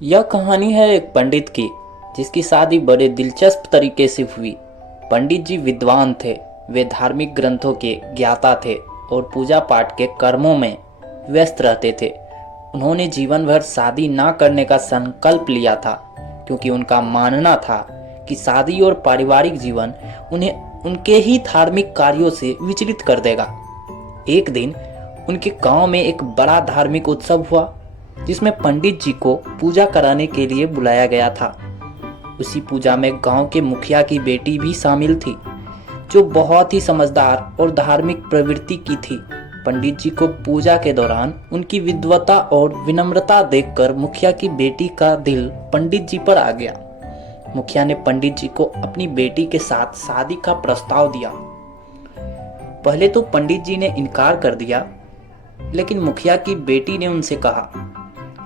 यह कहानी है एक पंडित की, जिसकी शादी बड़े दिलचस्प तरीके से हुई। पंडित जी विद्वान थे। वे धार्मिक ग्रंथों के ज्ञाता थे और पूजा पाठ के कर्मों में व्यस्त रहते थे। उन्होंने जीवन भर शादी ना करने का संकल्प लिया था, क्योंकि उनका मानना था कि शादी और पारिवारिक जीवन उन्हें उनके ही धार्मिक कार्यों से विचलित कर देगा। एक दिन उनके गांव में एक बड़ा धार्मिक उत्सव हुआ, जिसमें पंडित जी को पूजा कराने के लिए बुलाया गया था। उसी पूजा में गांव के मुखिया की बेटी भी शामिल थी, जो बहुत ही समझदार और धार्मिक प्रवृत्ति की थी। पंडित जी को पूजा के दौरान उनकी विद्वता और विनम्रता देखकर मुखिया की बेटी का दिल पंडित जी पर आ गया। मुखिया ने पंडित जी को अपनी बेटी के साथ शादी का प्रस्ताव दिया। पहले तो पंडित जी ने इनकार कर दिया, लेकिन मुखिया की बेटी ने उनसे कहा,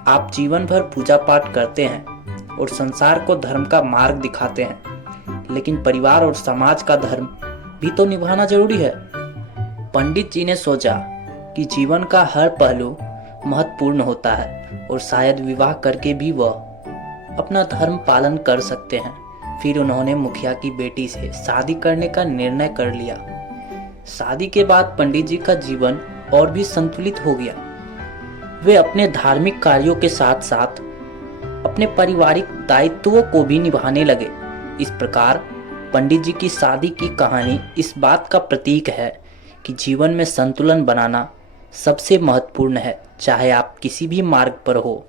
आप जीवन भर पूजा पाठ करते हैं और संसार को धर्म का मार्ग दिखाते हैं, लेकिन परिवार और समाज का धर्म भी तो निभाना जरूरी है। पंडित जी ने सोचा कि जीवन का हर पहलू महत्वपूर्ण होता है और शायद विवाह करके भी वह अपना धर्म पालन कर सकते हैं। फिर उन्होंने मुखिया की बेटी से शादी करने का निर्णय कर लिया। शादी के बाद पंडित जी का जीवन और भी संतुलित हो गया। वे अपने धार्मिक कार्यों के साथ साथ अपने पारिवारिक दायित्वों को भी निभाने लगे। इस प्रकार पंडित जी की शादी की कहानी इस बात का प्रतीक है कि जीवन में संतुलन बनाना सबसे महत्वपूर्ण है, चाहे आप किसी भी मार्ग पर हो।